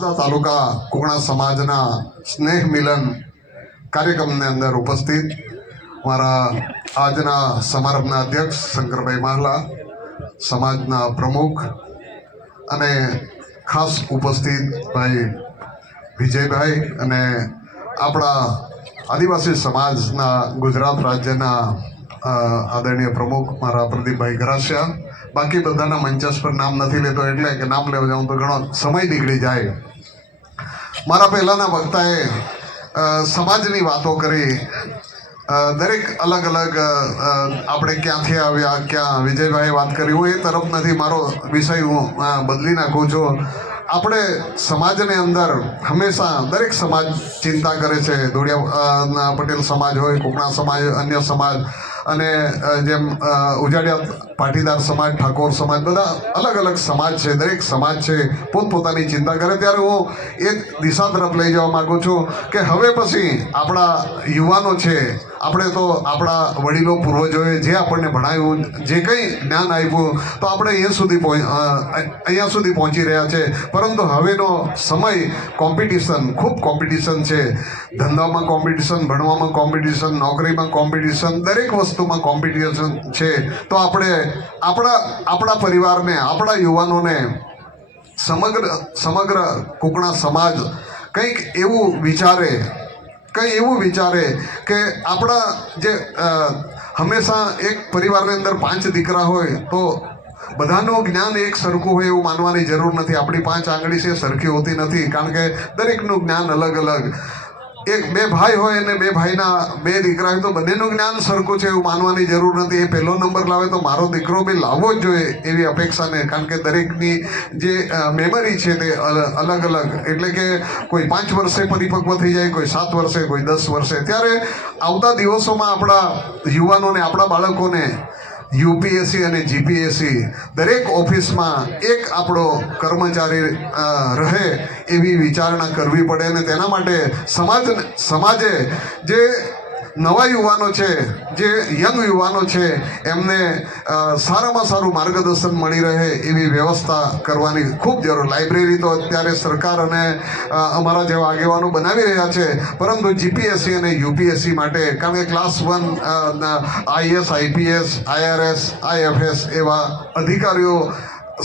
તાલુકા કુકણા સમાજના સ્નેહ મિલન કાર્યક્રમની અંદર ઉપસ્થિત મારા આજના સમારંભના અધ્યક્ષ શંકરભાઈ માહલા, સમાજના પ્રમુખ અને ખાસ ઉપસ્થિત ભાઈ વિજયભાઈ અને આપણા આદિવાસી સમાજના ગુજરાત રાજ્યના આદરણીય પ્રમુખ મારા પ્રદીપભાઈ ગરાસિયા. બાકી બધાના મંચસ પર નામ નથી લેતો એટલે કે નામ લેવા જાઉં તો ઘણો સમય નીકળી જાય. મારા પહેલાંના વક્તાએ સમાજની વાતો કરી. દરેક અલગ અલગ આપણે ક્યાંથી આવ્યા, ક્યાં વિજયભાઈએ વાત કરી, હું એ તરફ નથી, મારો વિષય હું બદલી નાખું છું. આપણે સમાજની અંદર હંમેશા દરેક સમાજ ચિંતા કરે છે. ધોળિયા પટેલ સમાજ હોય, કુકણા સમાજ, અન્ય સમાજ અને જેમ ઉજાડિયા પાટીદાર સમાજ, ઠાકોર સમાજ, બધા અલગ અલગ સમાજ છે. દરેક સમાજ છે પોતપોતાની ચિંતા કરે. ત્યારે હું એક દિશા તરફ લઈ જવા માગું છું કે હવે પછી આપણા યુવાનો છે, આપણે તો આપણા વડીલો પૂર્વજોએ જે આપણને ભણાવ્યું, જે કંઈ જ્ઞાન આપ્યું, તો આપણે અહીંયા સુધી પહોંચી રહ્યા છે. પરંતુ હવેનો સમય ખૂબ કોમ્પિટિશન છે. ધંધામાં કોમ્પિટિશન, ભણવામાં કોમ્પિટિશન, નોકરીમાં કોમ્પિટિશન, દરેક વસ્તુમાં કોમ્પિટિશન છે. તો આપણે આપણા પરિવારને, આપણા યુવાનોને, સમગ્ર કુકણા સમાજ કંઈક એવું વિચારે કે આપણા જે હંમેશા એક પરિવારની અંદર 5 દીકરા હોય તો બધાનું જ્ઞાન એક સરખું હોય એવું માનવાની જરૂર નથી. આપણી 5 આંગળી છે સરખી હોતી નથી, કારણ કે દરેકનું જ્ઞાન અલગ અલગ. એક 2 ભાઈ હોય અને 2 ભાઈના 2 દીકરા હોય તો બંનેનું જ્ઞાન સરખું છે એવું માનવાની જરૂર નથી. એ પહેલો નંબર લાવે તો મારો દીકરો બી લાવવો જ જોઈએ એવી અપેક્ષા ને, કારણ કે દરેકની જે મેમરી છે તે અલગ અલગ. એટલે કે કોઈ 5 વર્ષે પરિપક્વ થઈ જાય, કોઈ 7 વર્ષે, કોઈ 10 વર્ષે. ત્યારે આવતા દિવસોમાં આપણા યુવાનોને, આપણા બાળકોને યુપીએસસી અને જીપીએસસી દરેક ઓફિસમાં એક આપણો કર્મચારી રહે એવી વિચારણા કરવી પડે. અને તેના માટે સમાજે જે નવા યુવાનો છે, જે યંગ યુવાનો છે, એમને સારામાં સારું માર્ગદર્શન મળી રહે એવી વ્યવસ્થા કરવાની ખૂબ જરૂર. લાઇબ્રેરી તો અત્યારે સરકાર અને અમારા જેવા આગેવાનો બનાવી રહ્યા છે, પરંતુ જીપીએસસી અને યુપીએસસી માટે, કારણ કે class 1 IAS, IPS, IRS, IFS એવા અધિકારીઓ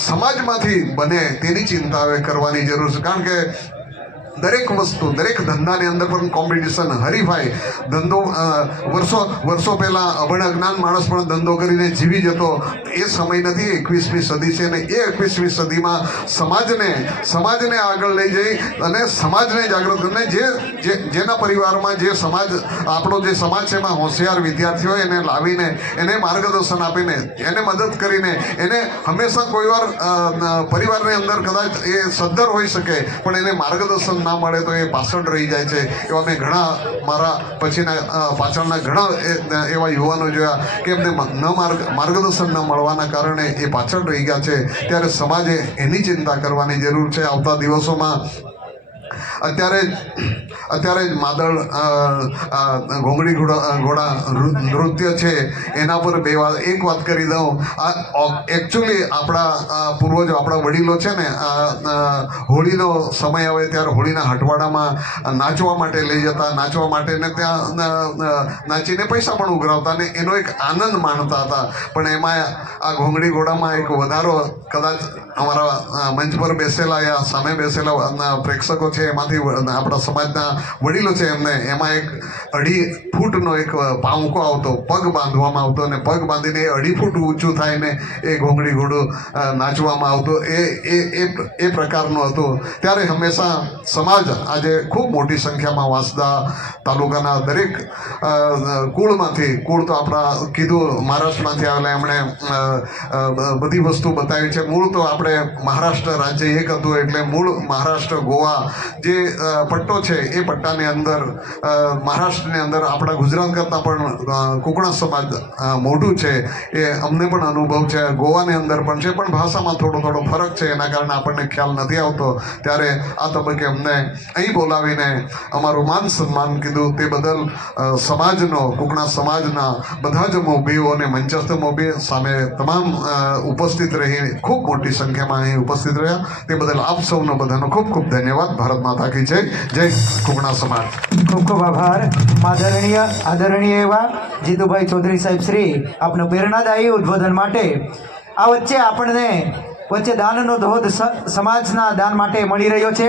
સમાજમાંથી બને તેની ચિંતા હવે કરવાની જરૂર છે. કારણ કે દરેક વસ્તુ, દરેક ધંધાની અંદર પણ કોમ્પિટિશન, હરીફાઈ. ધંધો વર્ષો પહેલાં અભણ અજ્ઞાન માણસ પણ ધંધો કરીને જીવી જતો. એ સમય નથી, 21મી સદી છે. અને એ 21મી સદીમાં સમાજને આગળ લઈ જઈ અને સમાજને જાગૃત કરીને જેના પરિવારમાં જે સમાજ, આપણો જે સમાજ છે એમાં હોશિયાર વિદ્યાર્થીઓ એને લાવીને, એને માર્ગદર્શન આપીને, એને મદદ કરીને, એને હંમેશા કોઈ વાર પરિવારની અંદર કદાચ એ સદ્ધર હોઈ શકે પણ એને માર્ગદર્શન ના મળે તો એ પાછળ રહી જાય છે. એવા મેં ઘણા મારા પાછળના ઘણા એવા યુવાનો જોયા કે એમને માર્ગદર્શન ન મળવાના કારણે એ પાછળ રહી ગયા છે. ત્યારે સમાજે એની ચિંતા કરવાની જરૂર છે. આવતા દિવસોમાં અત્યારે જ માદળ ઘોંઘડી ઘોડા નૃત્ય છે, એના પર એક વાત કરી દઉં. એકચ્યુઅલી આપણા પૂર્વજો, આપણા વડીલો છે ને, હોળીનો સમય આવે ત્યારે હોળીના હટવાડામાં નાચવા માટે લઈ જતા, નાચવા માટે ને ત્યાં નાચીને પૈસા પણ ઉઘરાવતા ને એનો એક આનંદ માણતા હતા. પણ એમાં આ ઘોંઘડી ઘોડામાં એક વધારો, કદાચ અમારા મંચ પર બેસેલા યા સામે બેસેલા પ્રેક્ષકો છે એમાંથી આપણા સમાજના વડીલો છે, એમાં એક 2.5 ફૂટનો એક પાંવકો આવતો, પગ બાંધવામાં આવતો, અને પગ બાંધીને 2.5 ફૂટ ઊંચું થાય ને એ ઘોંઘડી ઘોડું નાચવામાં આવતું. એ પ્રકારનું હતું. ત્યારે હંમેશા સમાજ આજે ખૂબ મોટી સંખ્યામાં વાંસદા તાલુકાના દરેક કુળ તો આપણા કીધું મહારાષ્ટ્રમાંથી આવેલા, એમણે બધી વસ્તુ બતાવી છે. મૂળ તો આપણે મહારાષ્ટ્ર રાજ્ય એક હતું, એટલે મૂળ મહારાષ્ટ્ર, ગોવા જે પટ્ટો છે એ પટ્ટાની અંદર મહારાષ્ટ્રની અંદર આપણા ગુજરાત કરતાં પણ કુકણા સમાજ મોટું છે એ અમને પણ અનુભવ છે. ગોવાની અંદર પણ છે, પણ ભાષામાં થોડો ફરક છે, એના કારણે આપણને ખ્યાલ નથી આવતો. ત્યારે આ તબક્કે અમને અહીં બોલાવીને અમારું માન સન્માન કીધું તે બદલ સમાજનો, કુકણા સમાજના બધા જ મોભીઓ અને મંચસ્થ મોભી સામે તમામ ઉપસ્થિત રહી ખૂબ મોટી સંખ્યામાં અહીં ઉપસ્થિત રહ્યા તે બદલ આપ સૌનો બધાનો ખૂબ ખૂબ ધન્યવાદ. ભારત માતા કી જય. જય કુકણા સમાજ. ખૂબ ખૂબ આભાર. આદરણીય એવા જીતુભાઈ ચૌધરી સાહેબ શ્રી આપનું પ્રેરણાદાયી ઉદ્બોધન માટે. આ વચ્ચે આપણને દાનનો ધોધ સમાજના દાન માટે મળી રહ્યો છે.